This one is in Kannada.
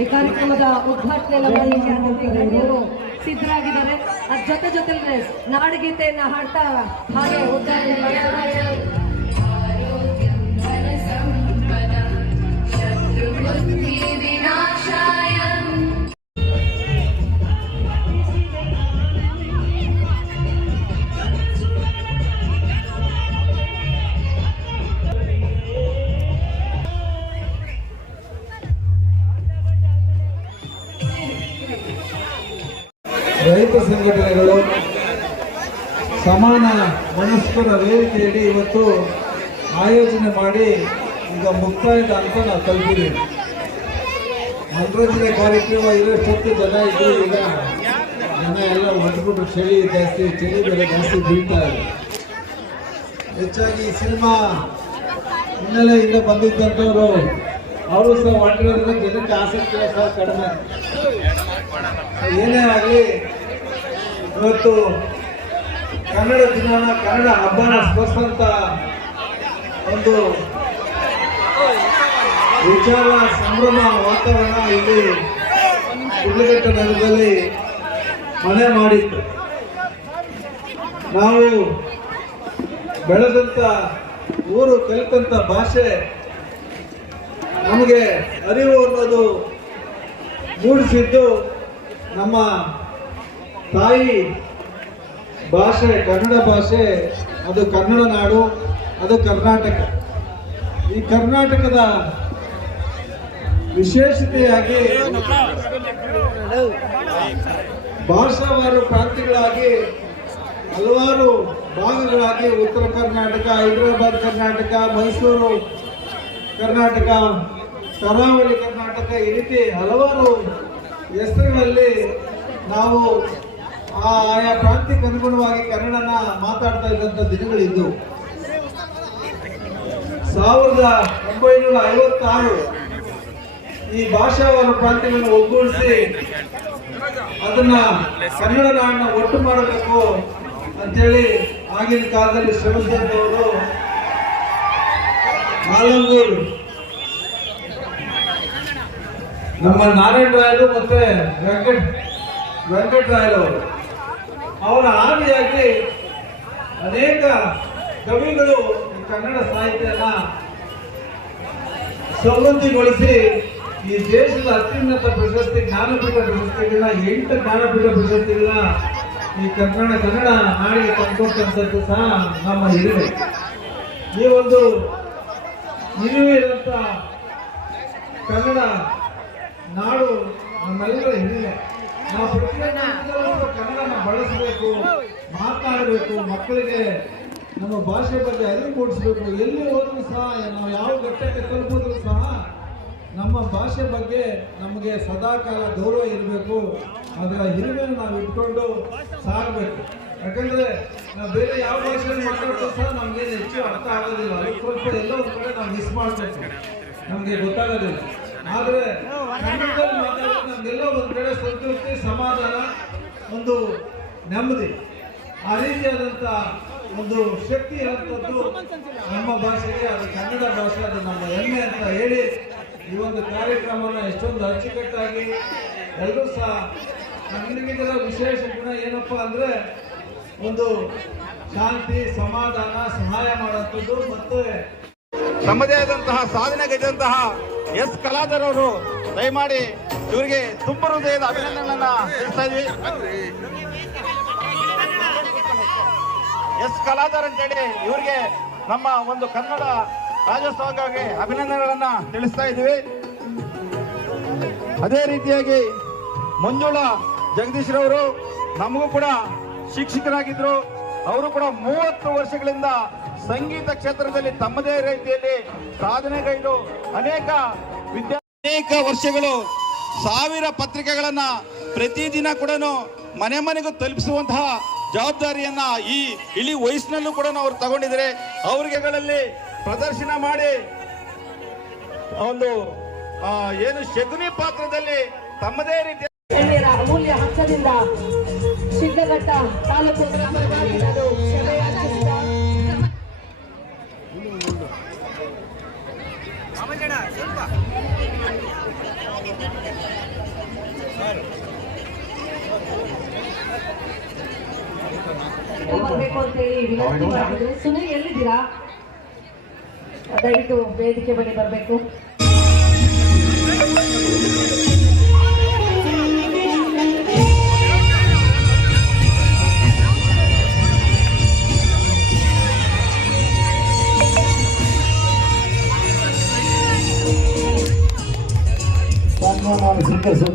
ಈ ಕಾರ್ಯಕ್ರಮದ ಉದ್ಘಾಟನೆ ಗಣ್ಯರು ಸಿದ್ಧರಾಗಿದ್ದಾರೆ. ಅದ್ರ ಜೊತೆ ಜೊತೆಲೆ ನಾಡಗೀತೆಯನ್ನ ಹಾಡ್ತಾ ಹಾಗೆ ಉದ್ಘಾಟನೆ ರೈತ ಸಂಘಟನೆಗಳು ಸಮಾನ ಮನಸ್ಕರ ವೇದಿಕೆಯಡಿ ಇವತ್ತು ಆಯೋಜನೆ ಮಾಡಿ ಈಗ ಮುಕ್ತಾಯದ ಅಂತ ನಾವು ತಲುಪಿದ್ದೀವಿ. ಮನರಂಜನೆ ಕಾರ್ಯಕ್ರಮ ಇರೋಷ್ಟೊತ್ತು ಜನ ಇದ್ದು ಈಗ ಜನ ಎಲ್ಲ ಹೊಂದ್ಬಿಟ್ಟು ಚಳಿ ಜಾಸ್ತಿ, ಚಳಿ ಬೆಲೆ ಜಾಸ್ತಿ ಬೀಳ್ತಾ ಇದೆ. ಹೆಚ್ಚಾಗಿ ಸಿನಿಮಾ ಹಿನ್ನೆಲೆಯಿಂದ ಬಂದಿದ್ದಂಥವ್ರು, ಅವರು ಸಹ ಮಾಡಿರೋದ್ರಿಂದ ಜನಕ್ಕೆ ಆಸಕ್ತಿ ಸಹ ಕಡಿಮೆ. ಏನೇ ಆಗಲಿ ಇವತ್ತು ಕನ್ನಡ ದಿನನ ಕನ್ನಡ ಹಬ್ಬನ ಸ್ಪರ್ಶಂತ ಒಂದು ವಿಚಾರ ಸಂಭ್ರಮ ವಾತಾವರಣ ಇಲ್ಲಿ ಕುಡ್ಲಘಟ್ಟ ನಗರದಲ್ಲಿ ಮನೆ ಮಾಡಿತ್ತು. ನಾವು ಬೆಳೆದಂತ ಊರು ಕಲಿತಂತ ಭಾಷೆ ನಮಗೆ ಅರಿವು ಅನ್ನೋದು ಮೂಡಿಸಿದ್ದು ನಮ್ಮ ತಾಯಿ ಭಾಷೆ, ಕನ್ನಡ ಭಾಷೆ, ಅದು ಕನ್ನಡ ನಾಡು, ಅದು ಕರ್ನಾಟಕ. ಈ ಕರ್ನಾಟಕದ ವಿಶೇಷತೆಯಾಗಿ ಭಾಷಾವಾರು ಪ್ರಾಂತ್ಯಗಳಾಗಿ, ಹಲವಾರು ಭಾಗಗಳಾಗಿ ಉತ್ತರ ಕರ್ನಾಟಕ, ಹೈದರಾಬಾದ್ ಕರ್ನಾಟಕ, ಮೈಸೂರು ಕರ್ನಾಟಕ, ಕರಾವಳಿ ಕರ್ನಾಟಕ, ಈ ರೀತಿ ಹಲವಾರು ಹೆಸರುಗಳಲ್ಲಿ ನಾವು ಆ ಆಯಾ ಪ್ರಾಂತ್ಯಕ್ಕೆ ಅನುಗುಣವಾಗಿ ಕನ್ನಡನ ಮಾತಾಡ್ತಾ ಇದ್ದಂಥ ದಿನಗಳಿದ್ದು ಸಾವಿರದ ಒಂಬೈನೂರ ಐವತ್ತಾರು ಈ ಭಾಷಾವಾರ ಪ್ರಾಂತ್ಯಗಳನ್ನು ಒಗ್ಗೂಡಿಸಿ ಅದನ್ನ ಕನ್ನಡ ನಾಡನ್ನ ಒಟ್ಟು ಮಾಡಬೇಕು ಅಂತೇಳಿ ಆಗಿನ ಕಾಲದಲ್ಲಿ ಶ್ರಮಿಸಿದವರು ಮಾಲಂಗೂರು ನಮ್ಮ ನಾರಾಯಣರಾಯರು ಮತ್ತೆ ವೆಂಕಟ್ ವೆಂಕಟರಾಯರು ಅವರು ಅವರ ಆವಿಯಾಗಿ ಅನೇಕ ಕವಿಗಳು ಕನ್ನಡ ಸಾಹಿತ್ಯನ ಸಮೃದ್ಧಿಗೊಳಿಸಿ ಈ ದೇಶದ ಅತ್ಯುನ್ನತ ಪ್ರಶಸ್ತಿ ಜ್ಞಾನಪೀಠ ಪ್ರಶಸ್ತಿಗಳನ್ನ, ಎಂಟು ಜ್ಞಾನಪೀಠ ಪ್ರಶಸ್ತಿಗಳನ್ನ ಈ ಕನ್ನಡ ಕನ್ನಡ ನಾಡಿಗೆ ತಂದುಕೊಟ್ಟಂಥದ್ದು ಸಹ ನಮ್ಮ ಹಿರಿಮೆ. ಈ ಒಂದು ಹಿರಿಮೆ ಕನ್ನಡ ನಾಡು ನಮ್ಮೆಲ್ಲರ ಹಿರಿಮೆ. ನಾವು ಕನ್ನಡನ ಬಳಸಬೇಕು ಮಾತನಾಡಬೇಕು ಮಕ್ಕಳಿಗೆ ನಮ್ಮ ಭಾಷೆ ಬಗ್ಗೆ ಅರಿವು ಮೂಡಿಸಬೇಕು. ಎಲ್ಲಿ ಹೋದ್ರೂ ಸಹ ನಾವು ಯಾವ ಘಟ್ಟಕ್ಕೆ ತಲುಪಿದ್ರು ಸಹ ನಮ್ಮ ಭಾಷೆ ಬಗ್ಗೆ ನಮಗೆ ಸದಾಕಾಲ ಗೌರವ ಇರಬೇಕು. ಅದರ ಹಿರಿಮೆಯನ್ನು ನಾವು ಇಟ್ಕೊಂಡು ಸಾಗಬೇಕು. ಯಾಕಂದ್ರೆ ನಾವು ಬೇರೆ ಯಾವ ಭಾಷೆಯಲ್ಲಿ ಮಾತಾಡಿದ್ರು ಸಹ ನಮ್ಗೆ ಹೆಚ್ಚು ಅರ್ಥ ಆಗೋದಿಲ್ಲ. ಸ್ವಲ್ಪ ಎಲ್ಲ ಒಂದು ಕಡೆ ನಾವು ಮಿಸ್ ಮಾಡಬೇಕು. ನಮಗೆ ಗೊತ್ತಾಗೋದಿಲ್ಲ. ಆದರೆ ಕನ್ನಡದಲ್ಲಿ ಮಾತಾಡೋದು ನಮ್ಗೆಲ್ಲೋ ಒಂದು ಕಡೆ ಸಂತೃಪ್ತಿ ಸಮಾಧಾನ, ಒಂದು ನೆಮ್ಮದಿ, ಆ ರೀತಿಯಾದಂಥ ಒಂದು ಶಕ್ತಿ ಇರುವಂಥದ್ದು ನಮ್ಮ ಭಾಷೆಗೆ, ಅದು ಕನ್ನಡ ಭಾಷೆ, ಅದು ನಮ್ಮ ಹೆಮ್ಮೆ ಅಂತ ಹೇಳಿ ಈ ಒಂದು ಕಾರ್ಯಕ್ರಮನ ಎಷ್ಟೊಂದು ಅಚ್ಚುಕಟ್ಟಾಗಿ ಎಲ್ಲರೂ ಸಹ ಕನ್ನಡಿಗರ ವಿಶೇಷ ಗುಣ ಏನಪ್ಪ ಅಂದರೆ ಒಂದು ಶಾಂತಿ, ಸಮಾಧಾನ, ಸಹಾಯ ಮಾಡುವಂಥದ್ದು ಮತ್ತು ತಮ್ಮದೇ ಆದಂತಹ ಸಾಧನೆ ಗೈದಂತಹ ಎಸ್ ಕಲಾಧರವರು, ದಯಮಾಡಿ ಇವರಿಗೆ ತುಂಬ ಹೃದಯದ ಅಭಿನಂದನೆಗಳನ್ನ ತಿಳಿಸ್ತಾ ಇದ್ವಿ. ಎಸ್ ಅಂತ ಅಂತೇಳಿ ಇವರಿಗೆ ನಮ್ಮ ಒಂದು ಕನ್ನಡ ರಾಜ್ಯೋತ್ಸವಕ್ಕಾಗಿ ಅಭಿನಂದನೆಗಳನ್ನ ತಿಳಿಸ್ತಾ ಇದ್ದೀವಿ ಅದೇ ರೀತಿಯಾಗಿ ಮಂಜುಳಾ ಜಗದೀಶ್ ರವರು ನಮಗೂ ಕೂಡ ಶಿಕ್ಷಕರಾಗಿದ್ರು. ಅವರು ಕೂಡ ಮೂವತ್ತು ವರ್ಷಗಳಿಂದ ಸಂಗೀತ ಕ್ಷೇತ್ರದಲ್ಲಿ ತಮ್ಮದೇ ರೀತಿಯಲ್ಲಿ ಸಾಧನೆಗೈದು ಅನೇಕ ವಿದ್ಯಾ ಅನೇಕ ವರ್ಷಗಳು ಸಾವಿರ ಪತ್ರಿಕೆಗಳನ್ನು ಪ್ರತಿದಿನ ಕೂಡ ಮನೆ ಮನೆಗೂ ತಲುಪಿಸುವಂತಹ ಜವಾಬ್ದಾರಿಯನ್ನ ಈ ಇಳಿ ವಯಸ್ಸಿನಲ್ಲೂ ಕೂಡ ಅವರು ತಗೊಂಡಿದ್ದಾರೆ ಅವರಿಗೆಗಳಲ್ಲಿ ಪ್ರದರ್ಶನ ಮಾಡಿ ಒಂದು ಏನು ಶಗುನಿ ಪಾತ್ರದಲ್ಲಿ ತಮ್ಮದೇ ರೀತಿಯ ಅಮೂಲ್ಯ ಹಕ್ಕದಿಂದ ಸಿದ್ದಘಟ್ಟ ತಾಲೂಕು ಬರಬೇಕು ಅಂತ ಹೇಳಿ ವಿನಂತಿ ಮಾಡಿದ್ರು. ಸುನೀಲ್ ಎಲ್ಲಿದ್ದೀರಾ? ದಯವಿಟ್ಟು ವೇದಿಕೆ ಬಳಿ ಬರಬೇಕು. ಸ್ವೀಕರಿಸಿದ